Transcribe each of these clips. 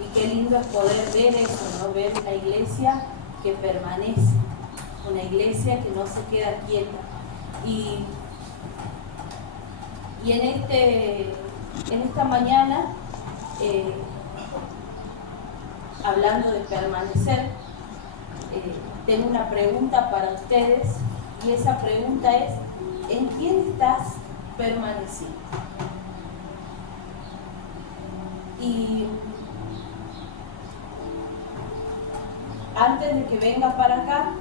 Y qué lindo es poder ver eso, ¿no? Ver la iglesia que permanece, una iglesia que no se queda quieta. Y en esta mañana, hablando de permanecer, tengo una pregunta para ustedes, y esa pregunta es: ¿en quién estás permaneciendo? Y antes de que venga para acá,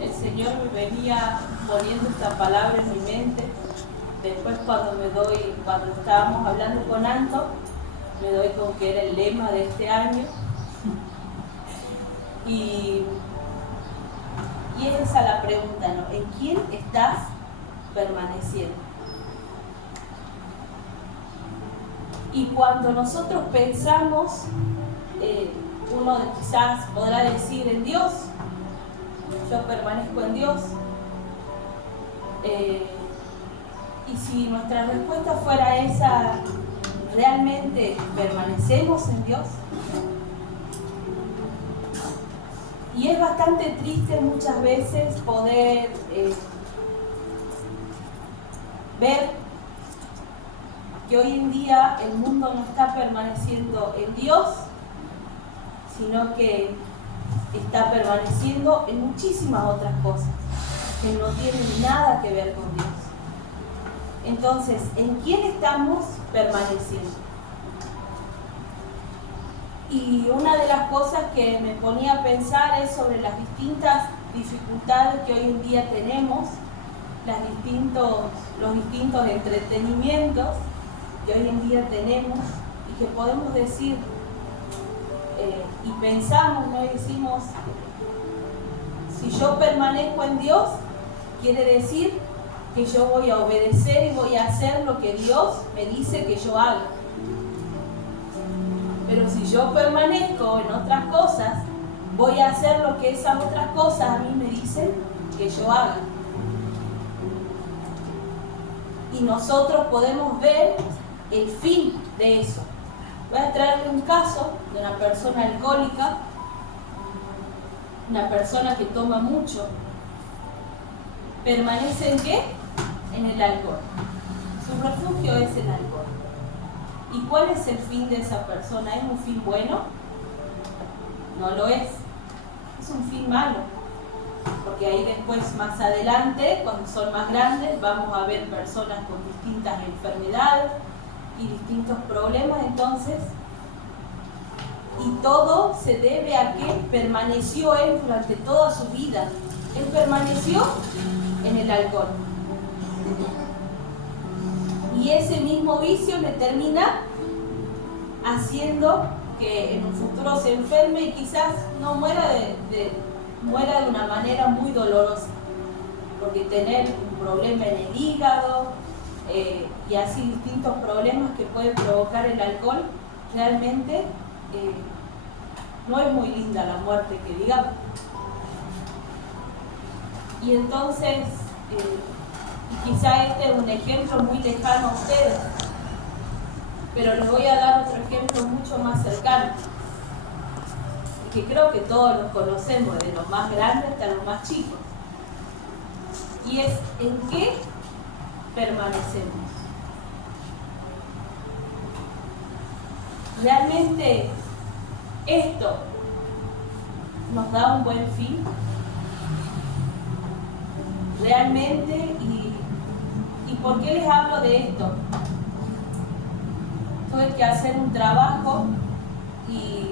el Señor me venía poniendo esta palabra en mi mente. Después cuando estábamos hablando con Anto, me doy con que era el lema de este año. Y es esa la pregunta, ¿no? ¿En quién estás permaneciendo? Y cuando nosotros pensamos, uno quizás podrá decir en Dios, yo permanezco en Dios. Y si nuestra respuesta fuera esa, ¿realmente permanecemos en Dios? Y es bastante triste muchas veces poder ver que hoy en día el mundo no está permaneciendo en Dios, sino que está permaneciendo en muchísimas otras cosas que no tienen nada que ver con Dios. Entonces, ¿en quién estamos permaneciendo? Y una de las cosas que me ponía a pensar es sobre las distintas dificultades que hoy en día tenemos, los distintos entretenimientos que hoy en día tenemos, y que podemos decir y pensamos, ¿no? Y decimos, si yo permanezco en Dios, quiere decir que yo voy a obedecer y voy a hacer lo que Dios me dice que yo haga. Pero si yo permanezco en otras cosas, voy a hacer lo que esas otras cosas a mí me dicen que yo haga. Y nosotros podemos ver el fin de eso. Voy a traerle un caso de una persona alcohólica, una persona que toma mucho. ¿Permanece en qué? En el alcohol. Su refugio es el alcohol. ¿Y cuál es el fin de esa persona? ¿Es un fin bueno? No lo es. Es un fin malo. Porque ahí después, más adelante, cuando son más grandes, vamos a ver personas con distintas enfermedades y distintos problemas. Entonces, y todo se debe a que permaneció él durante toda su vida. Él permaneció en el alcohol. Y ese mismo vicio le termina haciendo que en un futuro se enferme y quizás no muera muera de una manera muy dolorosa. Porque tener un problema en el hígado y así distintos problemas que puede provocar el alcohol, realmente no es muy linda la muerte, que digamos. Y entonces, y quizá este es un ejemplo muy lejano a ustedes, pero les voy a dar otro ejemplo mucho más cercano, y que creo que todos los conocemos, desde los más grandes hasta los más chicos. Y es: ¿en qué permanecemos? ¿Realmente esto nos da un buen fin? Realmente, ¿y por qué les hablo de esto? Tuve que hacer un trabajo y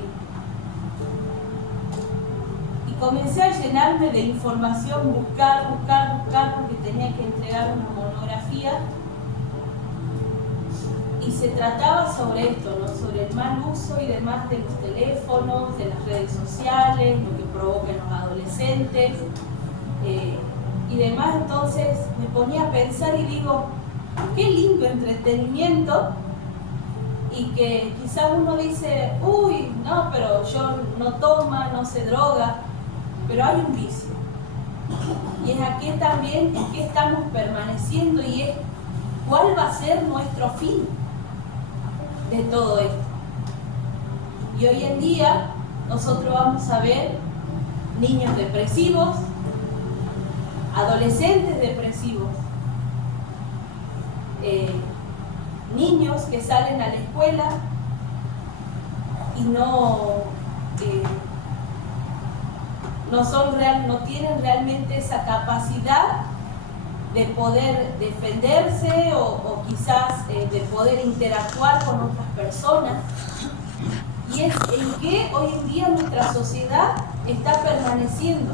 comencé a llenarme de información, buscar, porque tenía que entregar una monografía. Y se trataba sobre esto, ¿no? Sobre el mal uso y demás de los teléfonos, de las redes sociales, lo que provoca en los adolescentes y demás. Entonces me ponía a pensar y digo, qué lindo entretenimiento, y que quizás uno dice, uy, no, pero yo no toma, no se droga, pero hay un vicio. Y es aquí también en qué estamos permaneciendo, y es cuál va a ser nuestro fin de todo esto. Y hoy en día nosotros vamos a ver niños depresivos, adolescentes depresivos, niños que salen a la escuela y no tienen realmente esa capacidad de poder defenderse o quizás de poder interactuar con otras personas. Y es en qué hoy en día nuestra sociedad está permaneciendo,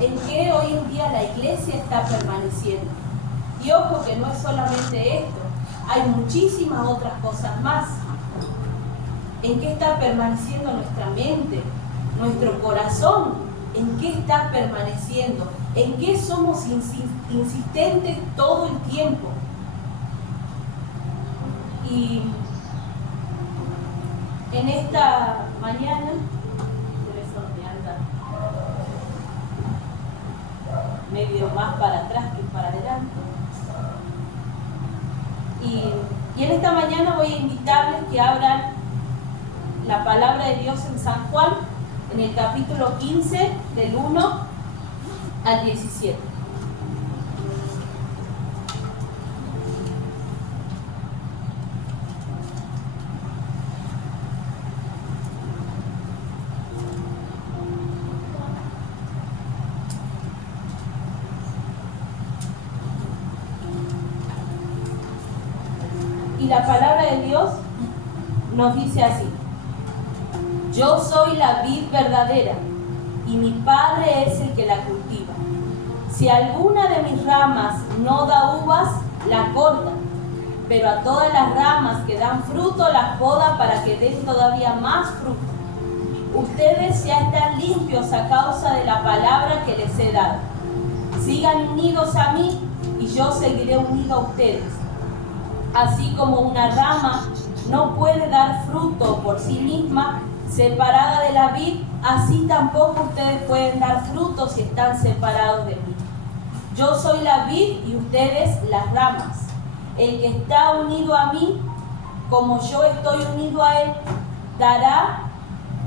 en qué hoy en día la iglesia está permaneciendo. Y ojo que no es solamente esto, hay muchísimas otras cosas más. ¿En qué está permaneciendo nuestra mente, nuestro corazón? ¿En qué está permaneciendo? ¿En qué somos insistentes todo el tiempo? Y en esta mañana, el teléfono me anda medio más para atrás que para adelante. Y en esta mañana voy a invitarles que abran la palabra de Dios en San Juan, en el capítulo 15, del 1 al 17. Y la palabra de Dios nos dice así: yo soy la vid verdadera y mi Padre es el que la cultiva. Si alguna de mis ramas no da uvas, la corta, pero a todas las ramas que dan fruto las poda para que den todavía más fruto. Ustedes ya están limpios a causa de la palabra que les he dado. Sigan unidos a mí y yo seguiré unido a ustedes. Así como una rama no puede dar fruto por sí misma, separada de la vid, así tampoco ustedes pueden dar fruto si están separados de mí. Yo soy la vid y ustedes las ramas. El que está unido a mí, como yo estoy unido a él, dará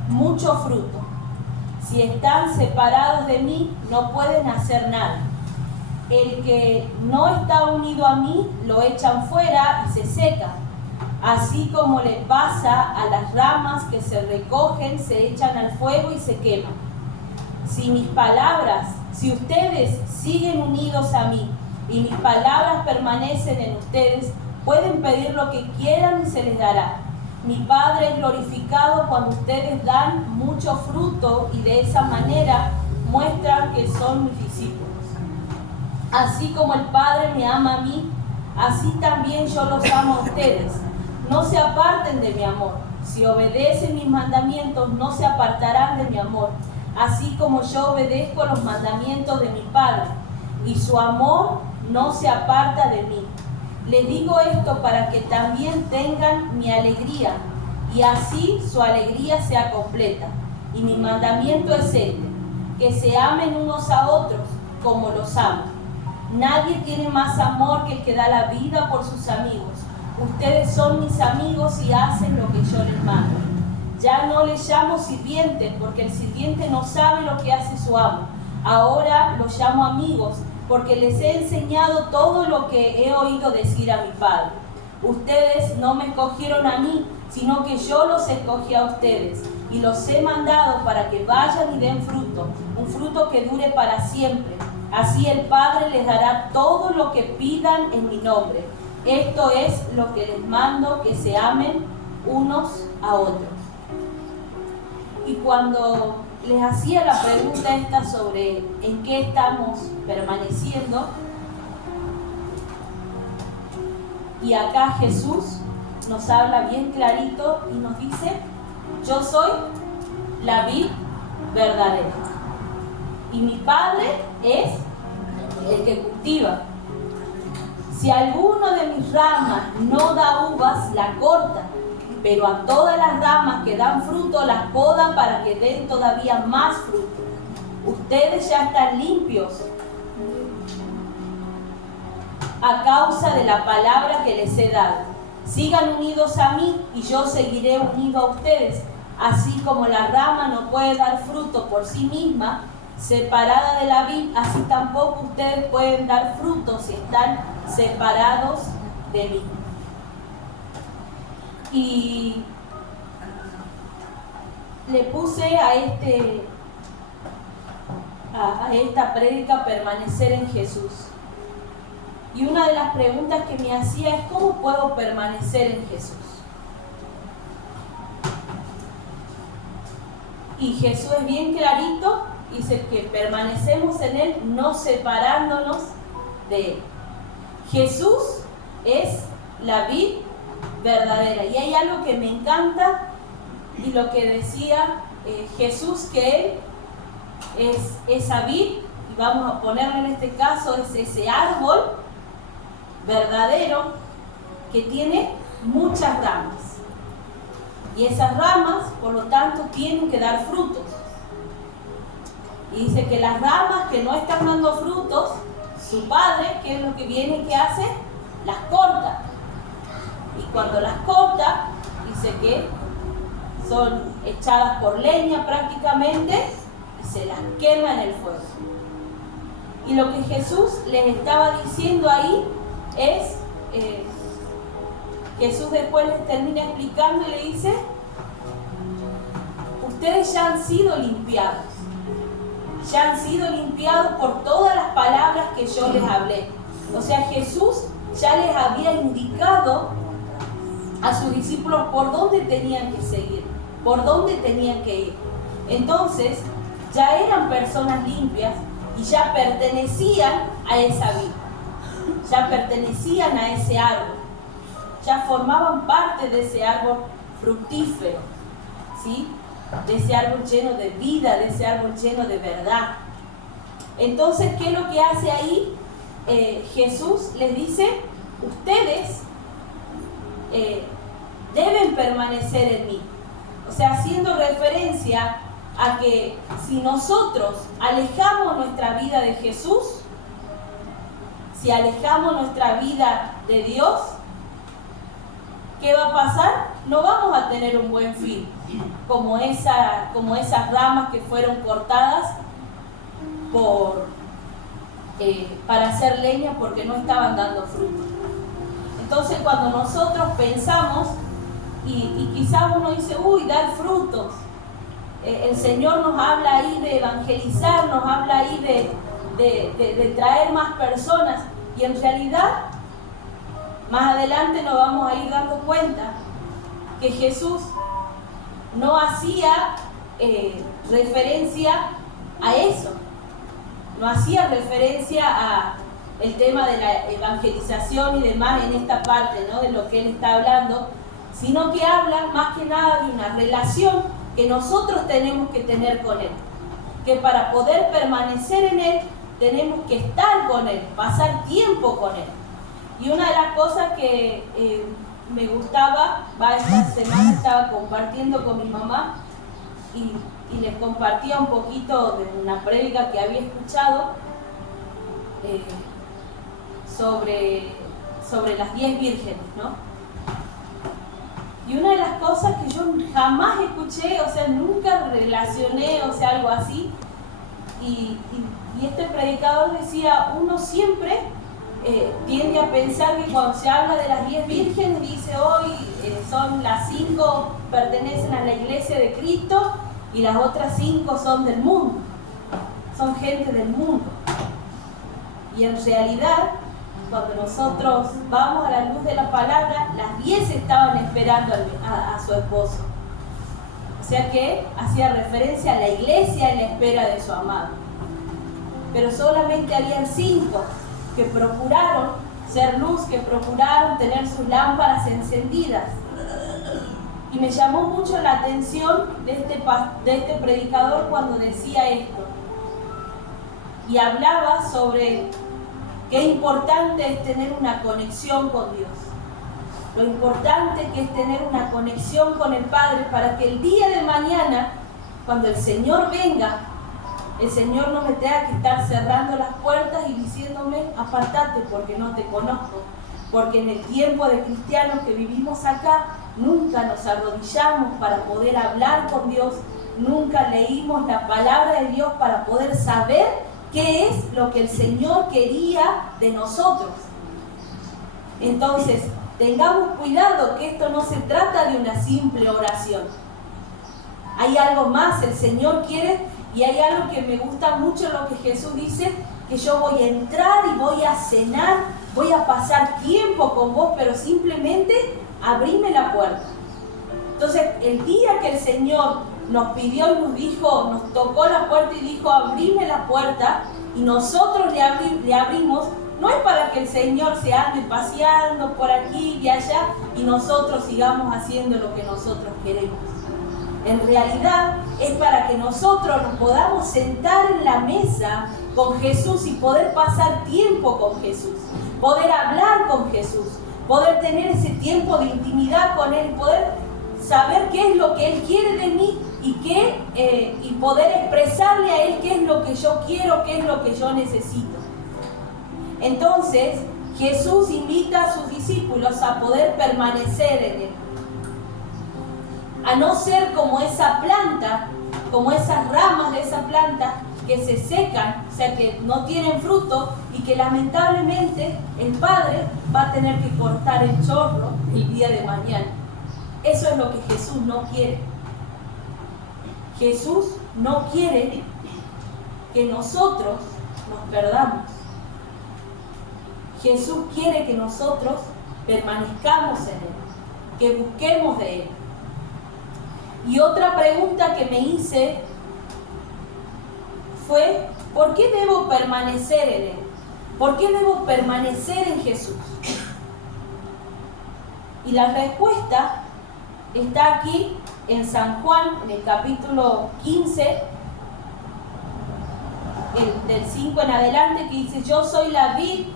mucho fruto. Si están separados de mí, no pueden hacer nada. El que no está unido a mí, lo echan fuera y se seca. Así como le pasa a las ramas que se recogen, se echan al fuego y se queman. Si ustedes siguen unidos a mí y mis palabras permanecen en ustedes, pueden pedir lo que quieran y se les dará. Mi Padre es glorificado cuando ustedes dan mucho fruto y de esa manera muestran que son mis discípulos. Así como el Padre me ama a mí, así también yo los amo a ustedes. No se aparten de mi amor. Si obedecen mis mandamientos, no se apartarán de mi amor, así como yo obedezco los mandamientos de mi Padre, y su amor no se aparta de mí. Les digo esto para que también tengan mi alegría, y así su alegría sea completa. Y mi mandamiento es este: que se amen unos a otros como los amo. Nadie tiene más amor que el que da la vida por sus amigos. Ustedes son mis amigos y hacen lo que yo les mando. Ya no les llamo sirvientes, porque el sirviente no sabe lo que hace su amo. Ahora los llamo amigos, porque les he enseñado todo lo que he oído decir a mi Padre. Ustedes no me escogieron a mí, sino que yo los escogí a ustedes, y los he mandado para que vayan y den fruto, un fruto que dure para siempre. Así el Padre les dará todo lo que pidan en mi nombre. Esto es lo que les mando, que se amen unos a otros. Y cuando les hacía la pregunta esta sobre en qué estamos permaneciendo, y acá Jesús nos habla bien clarito y nos dice: yo soy la vid verdadera y mi Padre es el que cultiva. Si alguno de mis ramas no da uvas, la corta, pero a todas las ramas que dan fruto las poda para que den todavía más fruto. Ustedes ya están limpios a causa de la palabra que les he dado. Sigan unidos a mí y yo seguiré unido a ustedes. así como la rama no puede dar fruto por sí misma, separada de la vid, así tampoco ustedes pueden dar fruto si están separados de mí. Y le puse a esta prédica permanecer en Jesús. Y una de las preguntas que me hacía es: ¿cómo puedo permanecer en Jesús? Y Jesús es bien clarito, dice que permanecemos en Él no separándonos de Él. Jesús es la vid verdadera. Y hay algo que me encanta, y lo que decía Jesús, que Él es esa vid, y vamos a ponerlo en este caso, es ese árbol verdadero que tiene muchas ramas. Y esas ramas, por lo tanto, tienen que dar frutos. Y dice que las ramas que no están dando frutos, su padre, ¿qué es lo que viene que hace? Las corta. Y cuando las corta, dice que son echadas por leña prácticamente y se las quema en el fuego. Y lo que Jesús les estaba diciendo ahí es, Jesús después les termina explicando y le dice: ustedes ya han sido limpiados. Ya han sido limpiados por todas las palabras que yo les hablé. O sea, Jesús ya les había indicado a sus discípulos por dónde tenían que seguir, por dónde tenían que ir. Entonces, ya eran personas limpias y ya pertenecían a esa vida. Ya pertenecían a ese árbol. Ya formaban parte de ese árbol fructífero, ¿sí? De ese árbol lleno de vida, de ese árbol lleno de verdad. Entonces, ¿qué es lo que hace ahí? Jesús les dice: ustedes deben permanecer en mí. O sea, haciendo referencia a que si nosotros alejamos nuestra vida de Jesús, si alejamos nuestra vida de Dios, ¿qué va a pasar? No vamos a tener un buen fin, como esas ramas que fueron cortadas para hacer leña porque no estaban dando fruto. Entonces, cuando nosotros pensamos, y quizás uno dice: uy, dar frutos, el Señor nos habla ahí de evangelizar, nos habla ahí de traer más personas, y en realidad más adelante nos vamos a ir dando cuenta que Jesús no hacía referencia a eso, no hacía referencia a el tema de la evangelización y demás en esta parte, ¿no?, de lo que Él está hablando, sino que habla más que nada de una relación que nosotros tenemos que tener con Él, que para poder permanecer en Él tenemos que estar con Él, pasar tiempo con Él. Y una de las cosas que me gustaba, esta semana estaba compartiendo con mi mamá y les compartía un poquito de una prédica que había escuchado sobre las 10 vírgenes, ¿no? Y una de las cosas que yo jamás escuché, o sea, nunca relacioné, o sea, algo así, y este predicador decía: uno siempre tiende a pensar que cuando se habla de las 10 vírgenes, dice hoy son las 5 pertenecen a la iglesia de Cristo y las otras 5 son del mundo, son gente del mundo. Y en realidad, cuando nosotros vamos a la luz de la palabra, las 10 estaban esperando a su esposo. O sea que hacía referencia a la iglesia en la espera de su amado. Pero solamente habían 5 que procuraron ser luz, que procuraron tener sus lámparas encendidas. Y me llamó mucho la atención de este predicador cuando decía esto. Y hablaba sobre qué importante es tener una conexión con Dios. Lo importante que es tener una conexión con el Padre para que el día de mañana, cuando el Señor venga, el Señor no me tenga que estar cerrando las puertas y diciéndome: apartate porque no te conozco. Porque en el tiempo de cristianos que vivimos acá, nunca nos arrodillamos para poder hablar con Dios, nunca leímos la palabra de Dios para poder saber qué es lo que el Señor quería de nosotros. Entonces, tengamos cuidado que esto no se trata de una simple oración. Hay algo más, el Señor quiere, y hay algo que me gusta mucho lo que Jesús dice, que yo voy a entrar y voy a cenar, voy a pasar tiempo con vos, pero simplemente abrime la puerta. Entonces, el día que el Señor nos pidió y nos dijo, nos tocó la puerta y dijo, abrime la puerta, y nosotros le abrimos, no es para que el Señor se ande paseando por aquí y allá y nosotros sigamos haciendo lo que nosotros queremos. En realidad es para que nosotros nos podamos sentar en la mesa con Jesús y poder pasar tiempo con Jesús, poder hablar con Jesús, poder tener ese tiempo de intimidad con Él, poder saber qué es lo que Él quiere de mí y poder expresarle a Él qué es lo que yo quiero, qué es lo que yo necesito. Entonces, Jesús invita a sus discípulos a poder permanecer en Él, a no ser como esa planta, como esas ramas de esa planta que se secan, o sea que no tienen fruto y que lamentablemente el Padre va a tener que cortar el chorro el día de mañana. Eso es lo que Jesús no quiere. Jesús no quiere que nosotros nos perdamos. Jesús quiere que nosotros permanezcamos en Él, que busquemos de Él. Y otra pregunta que me hice fue, ¿por qué debo permanecer en Él? ¿Por qué debo permanecer en Jesús? Y la respuesta está aquí en San Juan, en el capítulo 15, del 5 en adelante, que dice, yo soy la vid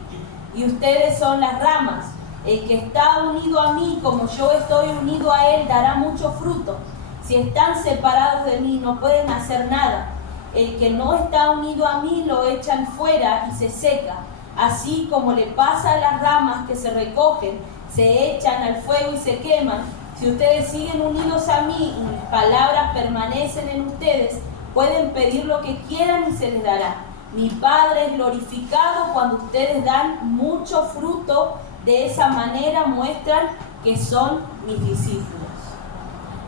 y ustedes son las ramas. El que está unido a mí, como yo estoy unido a Él, dará mucho fruto. Si están separados de mí, no pueden hacer nada. El que no está unido a mí, lo echan fuera y se seca. Así como le pasa a las ramas que se recogen, se echan al fuego y se queman. Si ustedes siguen unidos a mí y mis palabras permanecen en ustedes, pueden pedir lo que quieran y se les dará. Mi Padre es glorificado cuando ustedes dan mucho fruto. De esa manera muestran que son mis discípulos.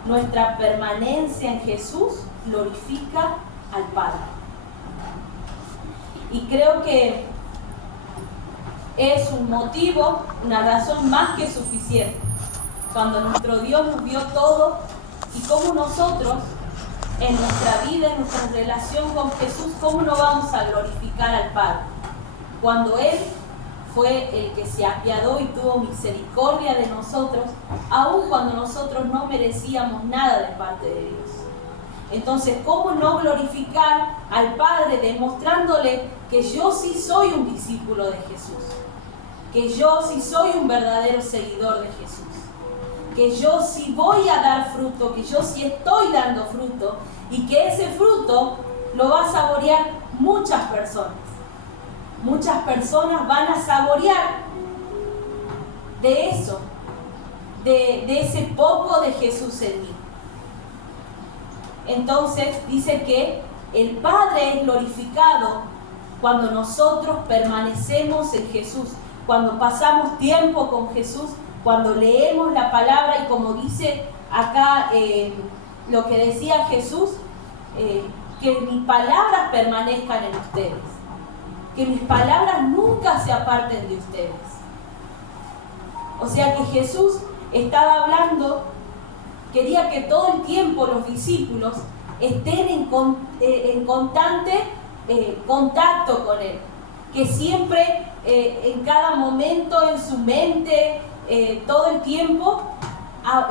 Nuestra permanencia en Jesús glorifica al Padre. Y creo que es un motivo, una razón más que suficiente. Cuando nuestro Dios nos dio todo y cómo nosotros en nuestra vida, en nuestra relación con Jesús, cómo no vamos a glorificar al Padre. Cuando Él fue el que se apiadó y tuvo misericordia de nosotros, aun cuando nosotros no merecíamos nada de parte de Dios. Entonces, ¿cómo no glorificar al Padre demostrándole que yo sí soy un discípulo de Jesús? Que yo sí soy un verdadero seguidor de Jesús. Que yo sí voy a dar fruto, que yo sí estoy dando fruto y que ese fruto lo va a saborear muchas personas. Muchas personas van a saborear de eso, de ese poco de Jesús en mí. Entonces dice que el Padre es glorificado cuando nosotros permanecemos en Jesús, cuando pasamos tiempo con Jesús, cuando leemos la palabra y como dice acá lo que decía Jesús, que mis palabras permanezcan en ustedes. Que mis palabras nunca se aparten de ustedes. O sea que Jesús estaba hablando, quería que todo el tiempo los discípulos estén en constante contacto con Él. Que siempre, en cada momento, en su mente, todo el tiempo,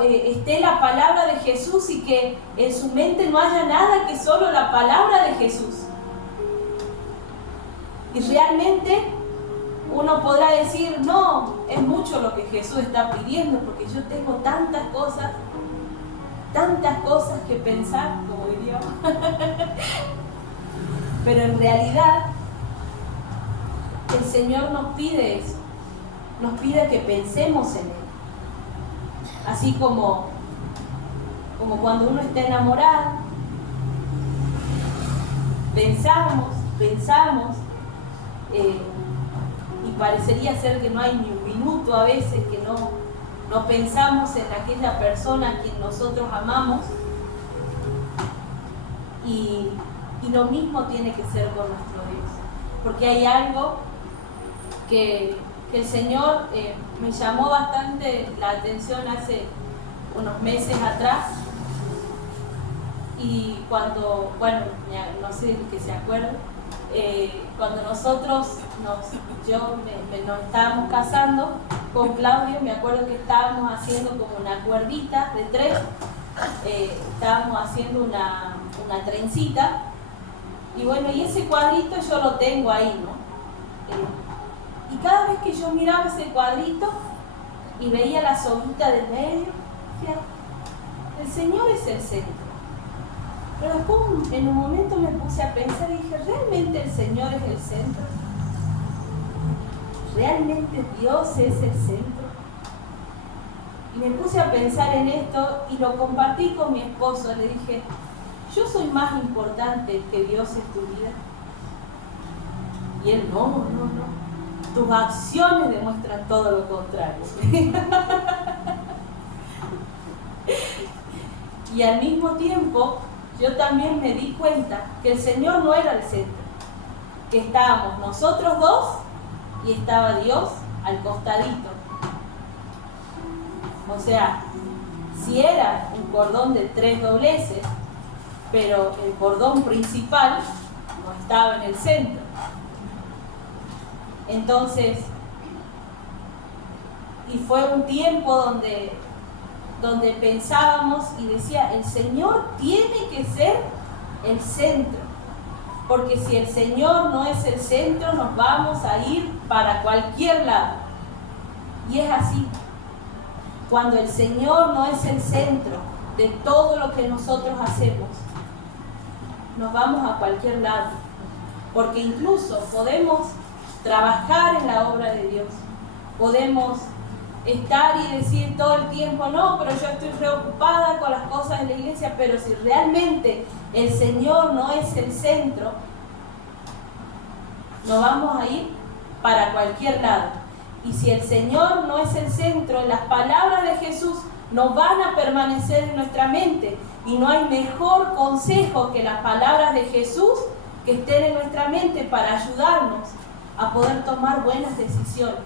esté la palabra de Jesús y que en su mente no haya nada que solo la palabra de Jesús. Y realmente uno podrá decir, no, es mucho lo que Jesús está pidiendo, porque yo tengo tantas cosas que pensar, como diría. Pero en realidad, el Señor nos pide eso, nos pide que pensemos en Él. Así como cuando uno está enamorado, pensamos, y parecería ser que no hay ni un minuto a veces que no pensamos en aquella persona a quien nosotros amamos, y lo mismo tiene que ser con nuestro Dios, porque hay algo que el Señor me llamó bastante la atención hace unos meses atrás, y cuando, no sé que se acuerde, cuando nosotros nos estábamos casando con Claudio, me acuerdo que estábamos haciendo como una cuerdita de 3, estábamos haciendo una trencita, y ese cuadrito yo lo tengo ahí, ¿no? Y cada vez que yo miraba ese cuadrito y veía la soguita del medio, decía, el Señor es el centro. Pero después en un momento me puse a pensar y dije, ¿realmente el Señor es el centro? ¿Realmente Dios es el centro? Y me puse a pensar en esto y lo compartí con mi esposo. Le dije, ¿yo soy más importante que Dios en tu vida? Y él, no. Tus acciones demuestran todo lo contrario. Y al mismo tiempo, yo también me di cuenta que el Señor no era el centro, que estábamos nosotros dos y estaba Dios al costadito. O sea, si era un cordón de 3 dobleces, pero el cordón principal no estaba en el centro. Entonces, y fue un tiempo donde pensábamos y decía, el Señor tiene que ser el centro, porque si el Señor no es el centro, nos vamos a ir para cualquier lado. Y es así. Cuando el Señor no es el centro de todo lo que nosotros hacemos, nos vamos a cualquier lado, porque incluso podemos trabajar en la obra de Dios, podemos estar y decir todo el tiempo, no, pero yo estoy preocupada con las cosas de la iglesia, pero si realmente el Señor no es el centro, nos vamos a ir para cualquier lado. Y si el Señor no es el centro, las palabras de Jesús no van a permanecer en nuestra mente, y no hay mejor consejo que las palabras de Jesús que estén en nuestra mente para ayudarnos a poder tomar buenas decisiones,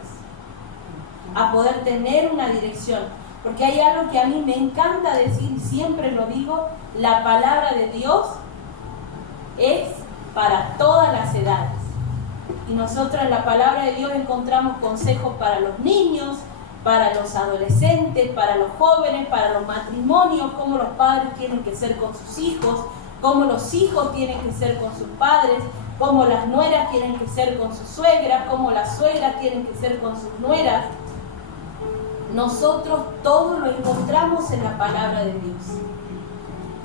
a poder tener una dirección. Porque hay algo que a mí me encanta decir, y siempre lo digo, la palabra de Dios es para todas las edades. Y nosotros en la palabra de Dios encontramos consejos para los niños, para los adolescentes, para los jóvenes, para los matrimonios, cómo los padres tienen que ser con sus hijos, cómo los hijos tienen que ser con sus padres, cómo las nueras tienen que ser con sus suegras, cómo las suegras tienen que ser con sus nueras. Nosotros todo lo encontramos en la palabra de Dios.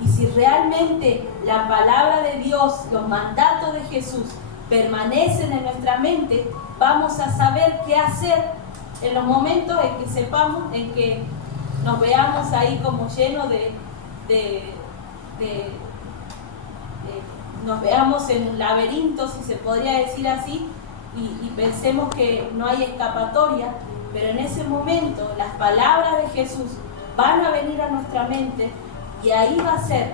Y si realmente la palabra de Dios, los mandatos de Jesús permanecen en nuestra mente, vamos a saber qué hacer en los momentos en que sepamos, en que nos veamos ahí como llenos nos veamos en un laberinto, si se podría decir así, y pensemos que no hay escapatoria, pero en ese momento las palabras de Jesús van a venir a nuestra mente, y ahí va a ser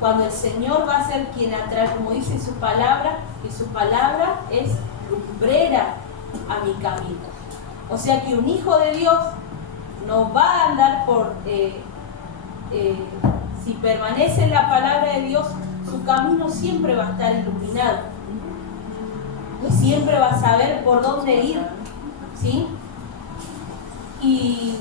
cuando el Señor va a ser quien atrae, como dice su palabra, que su palabra es lumbrera a mi camino. O sea que un hijo de Dios no va a andar si permanece en la palabra de Dios, su camino siempre va a estar iluminado y siempre va a saber por dónde ir, ¿sí? Y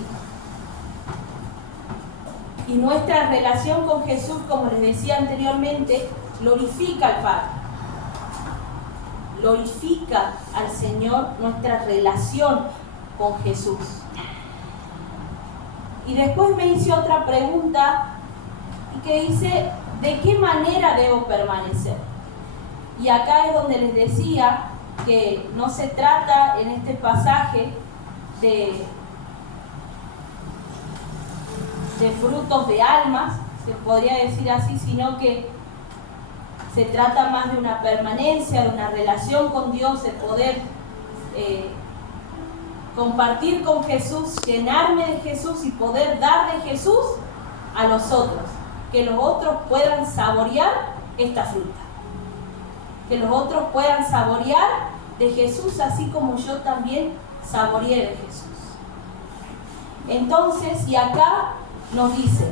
nuestra relación con Jesús, como les decía anteriormente, glorifica al Padre, glorifica al Señor, nuestra relación con Jesús. Y después me hice otra pregunta que dice, ¿de qué manera debo permanecer? Y acá es donde les decía que no se trata en este pasaje de de frutos de almas, se podría decir así, sino que se trata más de una permanencia, de una relación con Dios, de poder compartir con Jesús, llenarme de Jesús y poder dar de Jesús a los otros, que los otros puedan saborear esta fruta, que los otros puedan saborear de Jesús así como yo también saboreé de Jesús. Entonces, y acá nos dice,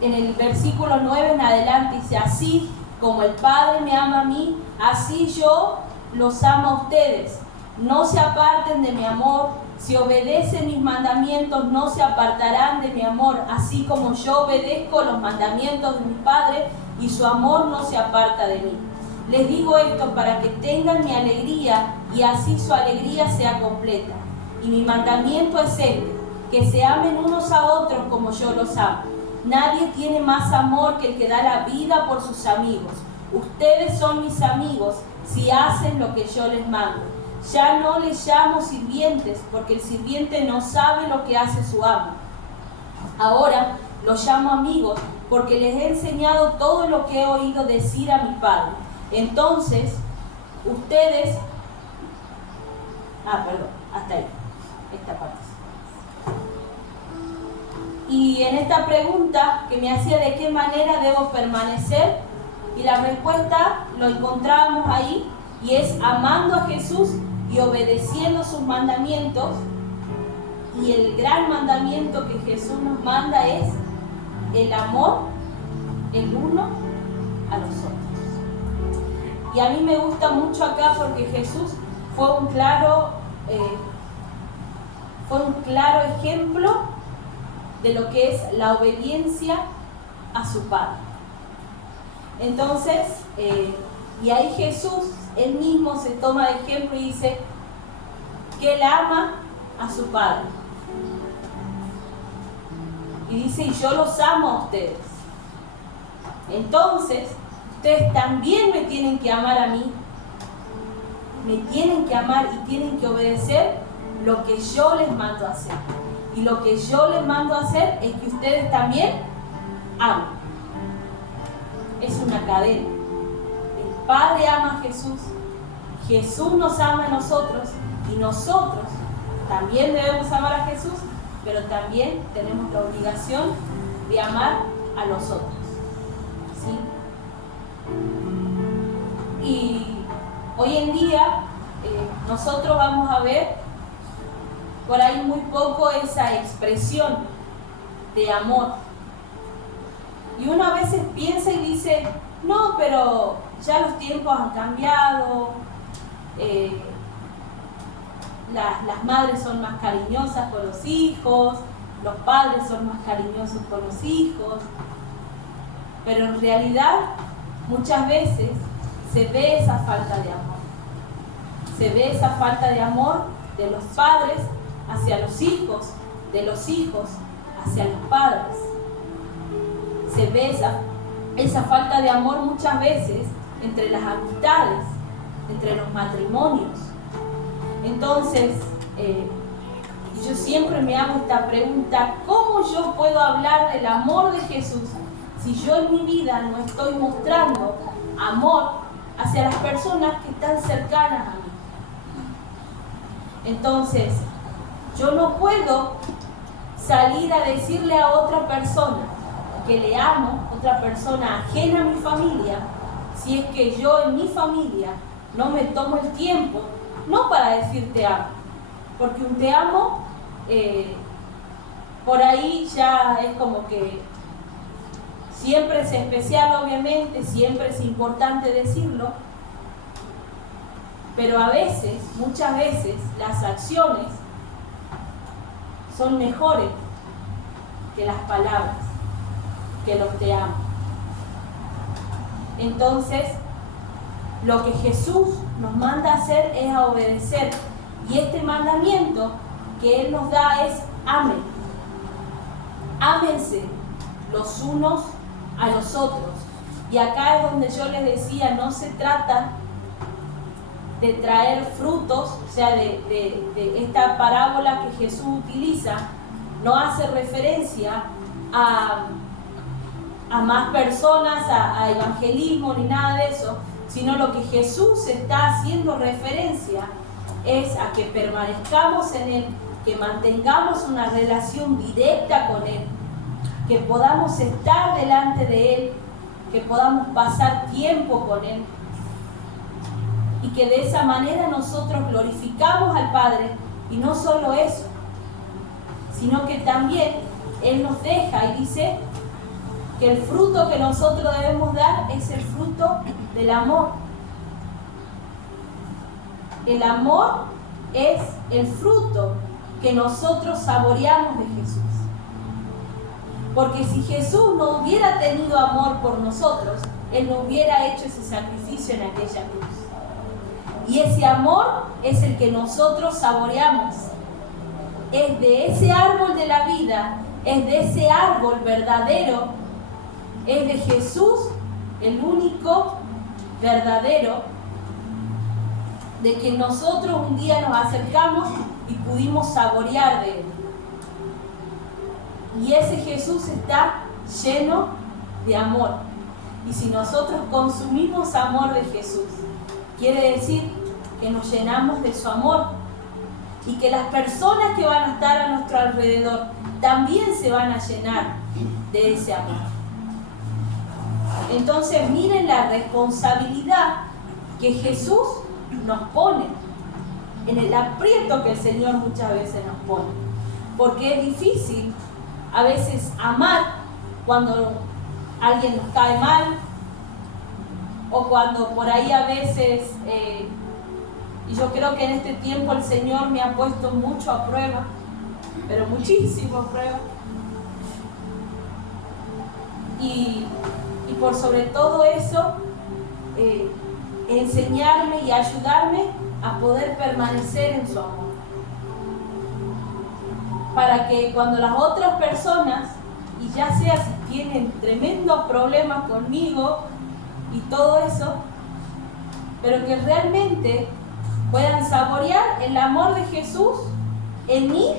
en el versículo 9 en adelante, dice: así como el Padre me ama a mí, así yo los amo a ustedes. No se aparten de mi amor. Si obedecen mis mandamientos, no se apartarán de mi amor, así como yo obedezco los mandamientos de mi Padre y su amor no se aparta de mí. Les digo esto para que tengan mi alegría y así su alegría sea completa. Y mi mandamiento es este: que se amen unos a otros como yo los amo. Nadie tiene más amor que el que da la vida por sus amigos. Ustedes son mis amigos si hacen lo que yo les mando. Ya no les llamo sirvientes, porque el sirviente no sabe lo que hace su amo. Ahora los llamo amigos, porque les he enseñado todo lo que he oído decir a mi Padre. Entonces, ustedes... hasta ahí, esta parte. Y en esta pregunta que me hacía de qué manera debo permanecer, y la respuesta lo encontramos ahí, y es amando a Jesús y obedeciendo sus mandamientos. Y el gran mandamiento que Jesús nos manda es el amor el uno a los otros. Y a mí me gusta mucho acá porque Jesús fue un claro ejemplo de lo que es la obediencia a su Padre. Entonces, y ahí Jesús, él mismo se toma de ejemplo y dice que él ama a su Padre. Y dice: y yo los amo a ustedes. Entonces, ustedes también me tienen que amar a mí. Me tienen que amar y tienen que obedecer lo que yo les mando a hacer. Y lo que yo les mando a hacer es que ustedes también amen. Es una cadena. El Padre ama a Jesús, Jesús nos ama a nosotros y nosotros también debemos amar a Jesús, pero también tenemos la obligación de amar a los otros. ¿Sí? Y hoy en día nosotros vamos a ver por ahí muy poco esa expresión de amor. Y uno a veces piensa y dice: no, pero ya los tiempos han cambiado, las madres son más cariñosas con los hijos, los padres son más cariñosos con los hijos. Pero en realidad muchas veces se ve esa falta de amor. Se ve esa falta de amor de los padres hacia los hijos, de los hijos hacia los padres. Se ve esa falta de amor muchas veces entre las amistades, entre los matrimonios. Entonces, yo siempre me hago esta pregunta: ¿cómo yo puedo hablar del amor de Jesús si yo en mi vida no estoy mostrando amor hacia las personas que están cercanas a mí? Entonces, yo no puedo salir a decirle a otra persona que le amo, otra persona ajena a mi familia, si es que yo en mi familia no me tomo el tiempo, no para decir te amo, porque un te amo por ahí ya es como que siempre es especial, obviamente, siempre es importante decirlo, pero a veces, muchas veces, las acciones son mejores que las palabras, que los te amo. Entonces, lo que Jesús nos manda a hacer es a obedecer. Y este mandamiento que Él nos da es: amen. Ámense los unos a los otros. Y acá es donde yo les decía, no se trata de traer frutos, o sea, de esta parábola que Jesús utiliza, no hace referencia a más personas, a evangelismo ni nada de eso, sino lo que Jesús está haciendo referencia es a que permanezcamos en Él, que mantengamos una relación directa con Él, que podamos estar delante de Él, que podamos pasar tiempo con Él, y que de esa manera nosotros glorificamos al Padre. Y no solo eso, sino que también Él nos deja y dice que el fruto que nosotros debemos dar es el fruto del amor. El amor es el fruto que nosotros saboreamos de Jesús. Porque si Jesús no hubiera tenido amor por nosotros, Él no hubiera hecho ese sacrificio en aquella cruz. Y ese amor es el que nosotros saboreamos. Es de ese árbol de la vida, es de ese árbol verdadero, es de Jesús, el único verdadero, de que nosotros un día nos acercamos y pudimos saborear de Él. Y ese Jesús está lleno de amor. Y si nosotros consumimos amor de Jesús, quiere decir que nos llenamos de su amor y que las personas que van a estar a nuestro alrededor también se van a llenar de ese amor. Entonces miren la responsabilidad que Jesús nos pone, en el aprieto que el Señor muchas veces nos pone, porque es difícil a veces amar cuando alguien nos cae mal, o cuando por ahí a veces, y yo creo que en este tiempo el Señor me ha puesto mucho a prueba, pero muchísimo a prueba, y por sobre todo eso, enseñarme y ayudarme a poder permanecer en su amor, para que cuando las otras personas, y ya sea si tienen tremendos problemas conmigo y todo eso, pero que realmente puedan saborear el amor de Jesús en mí,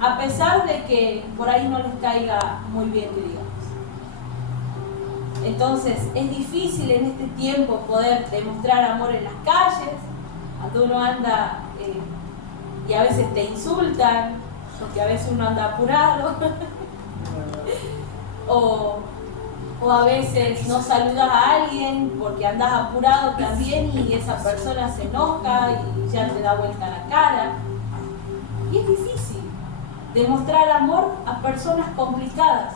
a pesar de que por ahí no les caiga muy bien, que digamos. Entonces es difícil en este tiempo poder demostrar amor en las calles, cuando uno anda y a veces te insultan, porque a veces uno anda apurado, o a veces no saludas a alguien porque andas apurado también y esa persona se enoja y ya te da vuelta la cara. Y es difícil demostrar amor a personas complicadas.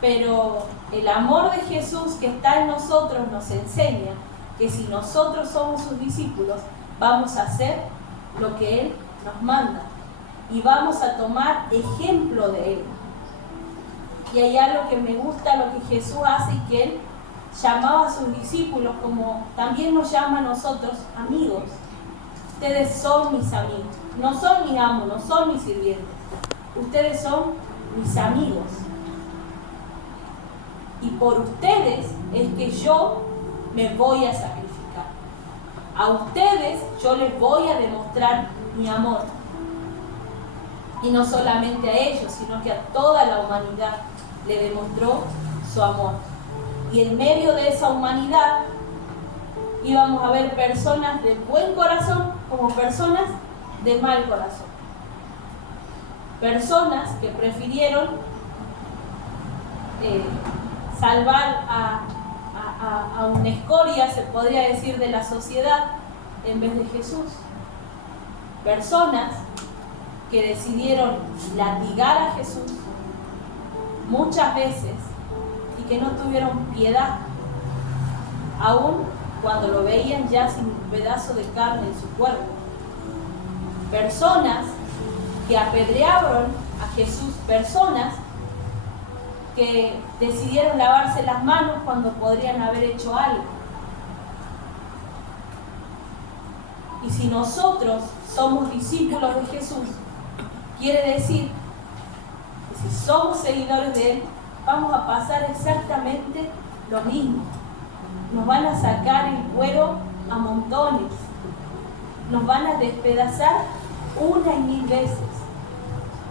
Pero el amor de Jesús que está en nosotros nos enseña que si nosotros somos sus discípulos, vamos a hacer lo que Él nos manda y vamos a tomar ejemplo de Él. Y hay algo que me gusta, lo que Jesús hace, y que Él llamaba a sus discípulos, como también nos llama a nosotros, amigos. Ustedes son mis amigos, no son mis amos, no son mis sirvientes, ustedes son mis amigos. Y por ustedes es que yo me voy a sacrificar. A ustedes yo les voy a demostrar mi amor. Y no solamente a ellos, sino que a toda la humanidad le demostró su amor. Y en medio de esa humanidad íbamos a ver personas de buen corazón como personas de mal corazón. Personas que prefirieron salvar a una escoria, se podría decir, de la sociedad en vez de Jesús. Personas que decidieron latigar a Jesús muchas veces y que no tuvieron piedad, aun cuando lo veían ya sin un pedazo de carne en su cuerpo. Personas que apedrearon a Jesús, personas que decidieron lavarse las manos cuando podrían haber hecho algo. Y si nosotros somos discípulos de Jesús, quiere decir que si somos seguidores de Él, vamos a pasar exactamente lo mismo. Nos van a sacar el cuero a montones, nos van a despedazar una y mil veces.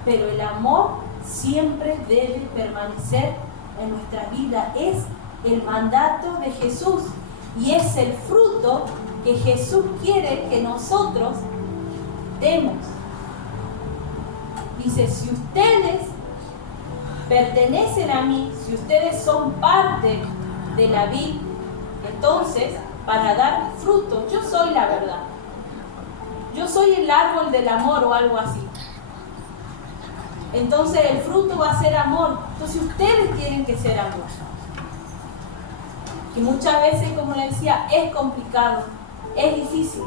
Pero el amor siempre debe permanecer en nuestra vida. Es el mandato de Jesús y es el fruto que Jesús quiere que nosotros demos. Dice, si ustedes pertenecen a mí, si ustedes son parte de la vid, entonces para dar fruto, yo soy la verdad. Yo soy el árbol del amor o algo así. Entonces el fruto va a ser amor. Entonces ustedes tienen que ser amor. Y muchas veces, como les decía, es complicado, es difícil.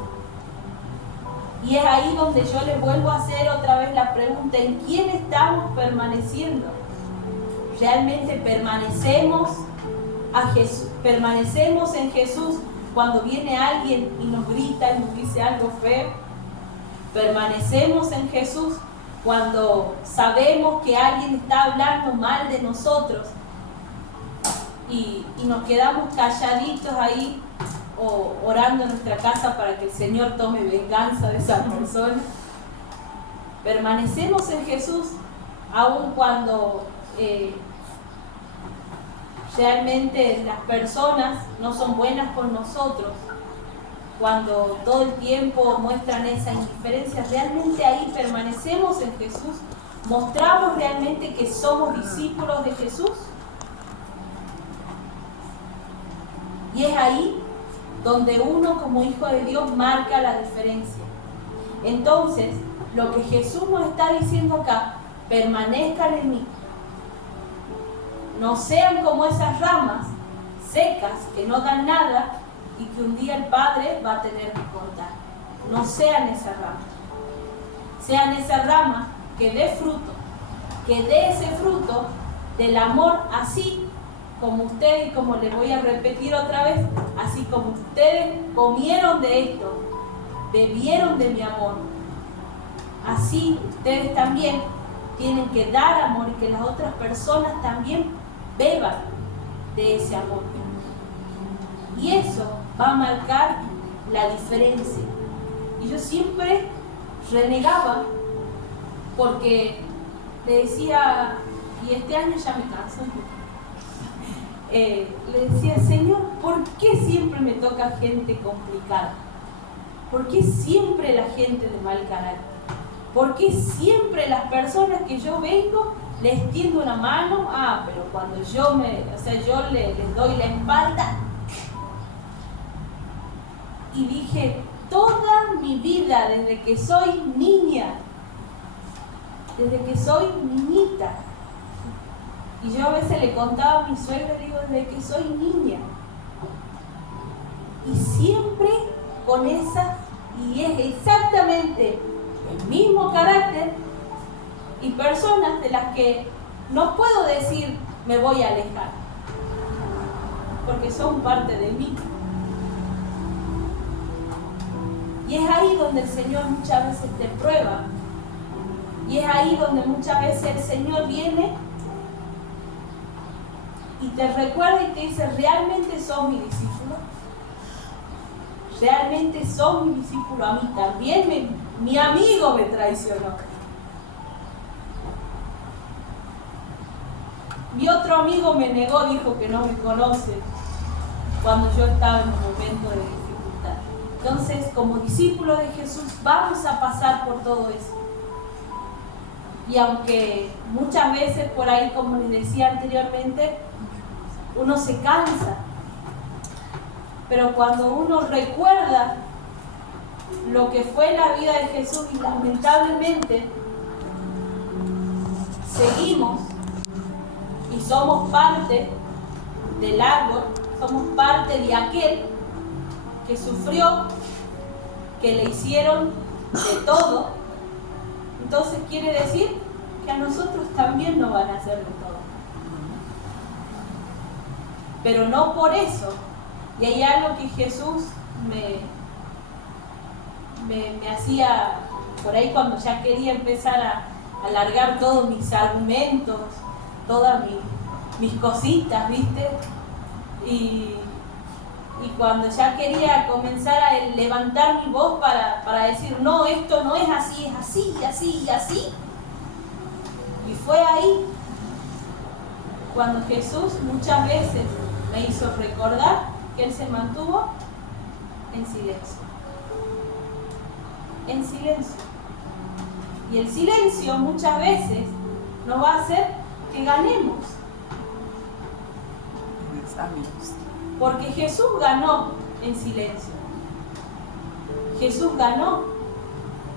Y es ahí donde yo les vuelvo a hacer otra vez la pregunta, ¿en quién estamos permaneciendo? ¿Realmente permanecemos a Jesús? ¿Permanecemos en Jesús cuando viene alguien y nos grita y nos dice algo feo? ¿Permanecemos en Jesús cuando sabemos que alguien está hablando mal de nosotros y nos quedamos calladitos ahí o orando en nuestra casa para que el Señor tome venganza de esa persona? Permanecemos en Jesús aun cuando realmente las personas no son buenas con nosotros, cuando todo el tiempo muestran esa indiferencia. ¿Realmente ahí permanecemos en Jesús? ¿Mostramos realmente que somos discípulos de Jesús? Y es ahí donde uno como hijo de Dios marca la diferencia. Entonces, lo que Jesús nos está diciendo acá, permanezcan en mí. No sean como esas ramas secas que no dan nada y que un día el Padre va a tener que cortar. No sean esa rama. Sean esa rama que dé fruto, que dé ese fruto del amor, así como ustedes, y como les voy a repetir otra vez, así como ustedes comieron de esto, bebieron de mi amor, así ustedes también tienen que dar amor y que las otras personas también beban de ese amor. Y eso va a marcar la diferencia. Y yo siempre renegaba porque le decía, y este año ya me canso, le decía, Señor, ¿por qué siempre me toca gente complicada? ¿Por qué siempre la gente de mal carácter? ¿Por qué siempre las personas que yo vengo les tiendo una mano? Pero cuando yo les doy la espalda. Y dije, toda mi vida, desde que soy niña, desde que soy niñita, y yo a veces le contaba a mi suegra, digo, desde que soy niña, y siempre con esa, y es exactamente el mismo carácter y personas de las que no puedo decir me voy a alejar, porque son parte de mí. Y es ahí donde el Señor muchas veces te prueba. Y es ahí donde muchas veces el Señor viene y te recuerda y te dice, ¿realmente sos mi discípulo? ¿Realmente sos mi discípulo? A mí también mi amigo me traicionó. Mi otro amigo me negó, dijo que no me conoce cuando yo estaba en un momento de dificultad. Entonces, como discípulos de Jesús, vamos a pasar por todo eso. Y aunque muchas veces por ahí, como les decía anteriormente, uno se cansa, pero cuando uno recuerda lo que fue la vida de Jesús y lamentablemente seguimos y somos parte del árbol, somos parte de aquel que sufrió, que le hicieron de todo, entonces quiere decir que a nosotros también nos van a hacer de todo. Pero no por eso. Y hay algo que Jesús me hacía, por ahí cuando ya quería empezar a alargar todos mis argumentos, todas mis cositas, ¿viste? Y Y cuando ya quería comenzar a levantar mi voz para decir, no, esto no es así, es así, y así, y así. Y fue ahí cuando Jesús muchas veces me hizo recordar que Él se mantuvo en silencio. En silencio. Y el silencio muchas veces nos va a hacer que ganemos. Porque Jesús ganó en silencio. Jesús ganó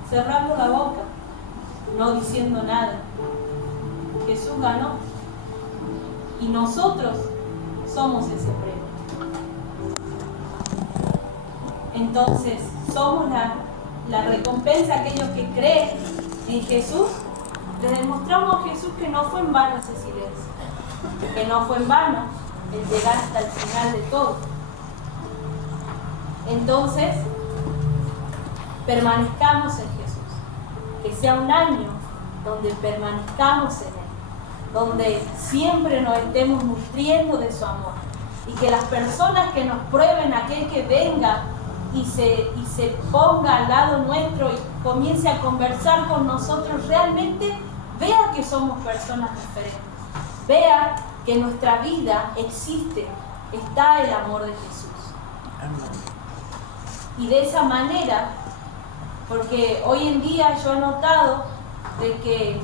cerrando la boca, no diciendo nada. Jesús ganó. Y nosotros somos ese premio. Entonces, somos la recompensa a aquellos que creen en Jesús. Les demostramos a Jesús que no fue en vano ese silencio, que no fue en vano el llegar hasta el final de todo. Entonces, permanezcamos en Jesús, que sea un año donde permanezcamos en Él, donde siempre nos estemos nutriendo de su amor, y que las personas que nos prueben, aquel que venga y se ponga al lado nuestro y comience a conversar con nosotros, realmente vea que somos personas diferentes, vea que en nuestra vida existe, está el amor de Jesús. Y de esa manera, porque hoy en día yo he notado de que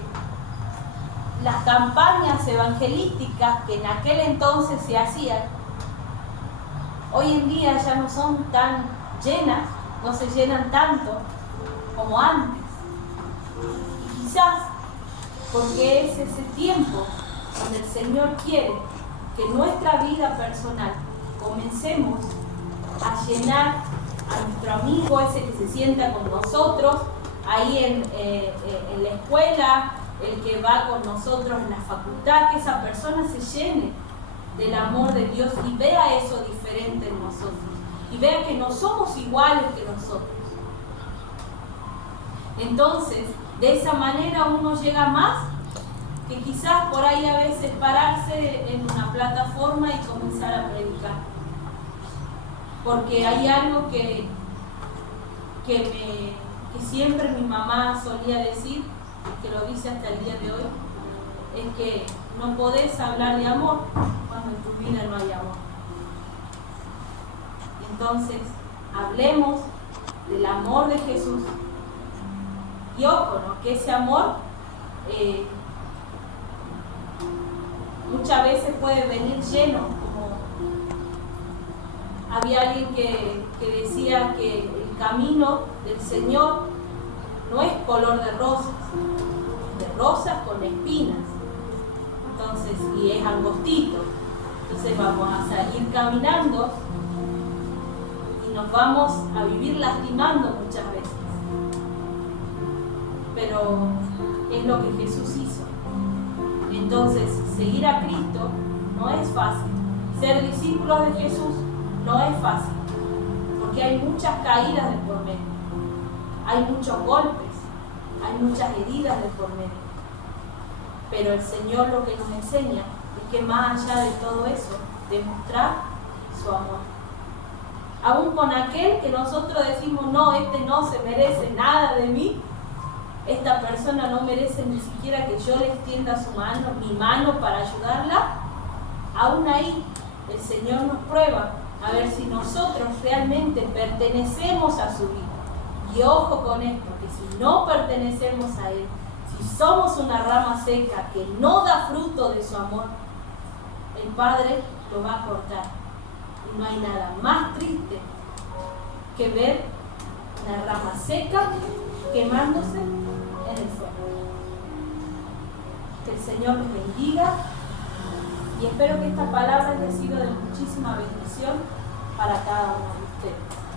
las campañas evangelísticas que en aquel entonces se hacían, hoy en día ya no son tan llenas, no se llenan tanto como antes. Y quizás porque es ese tiempo donde el Señor quiere que nuestra vida personal comencemos a llenar a nuestro amigo, ese que se sienta con nosotros, ahí en la escuela, el que va con nosotros en la facultad, que esa persona se llene del amor de Dios y vea eso diferente en nosotros. Y vea que no somos iguales que nosotros. Entonces, de esa manera uno llega más que quizás por ahí a veces pararse en una plataforma y comenzar a predicar. Porque hay algo que siempre mi mamá solía decir, que lo dice hasta el día de hoy, es que no podés hablar de amor cuando en tu vida no hay amor. Entonces, hablemos del amor de Jesús. Y ojo, ¿no? Que ese amor muchas veces puede venir lleno, como había alguien que decía que el camino del Señor no es color de rosas con espinas. Entonces, y es angostito. Entonces vamos a seguir caminando y nos vamos a vivir lastimando muchas veces. Pero es lo que Jesús hizo. Entonces, seguir a Cristo no es fácil. Ser discípulos de Jesús no es fácil. Porque hay muchas caídas de por medio. Hay muchos golpes. Hay muchas heridas de por medio. Pero el Señor lo que nos enseña es que más allá de todo eso, demostrar su amor. Aún con aquel que nosotros decimos, no, este no se merece nada de mí, esta persona no merece ni siquiera que yo le extienda mi mano para ayudarla, aún ahí el Señor nos prueba a ver si nosotros realmente pertenecemos a su vida. Y ojo con esto, que si no pertenecemos a Él, si somos una rama seca que no da fruto de su amor, el Padre lo va a cortar. Y no hay nada más triste que ver una rama seca quemándose en el fuego. Que el Señor les bendiga y espero que esta palabra haya sido de muchísima bendición para cada uno de ustedes.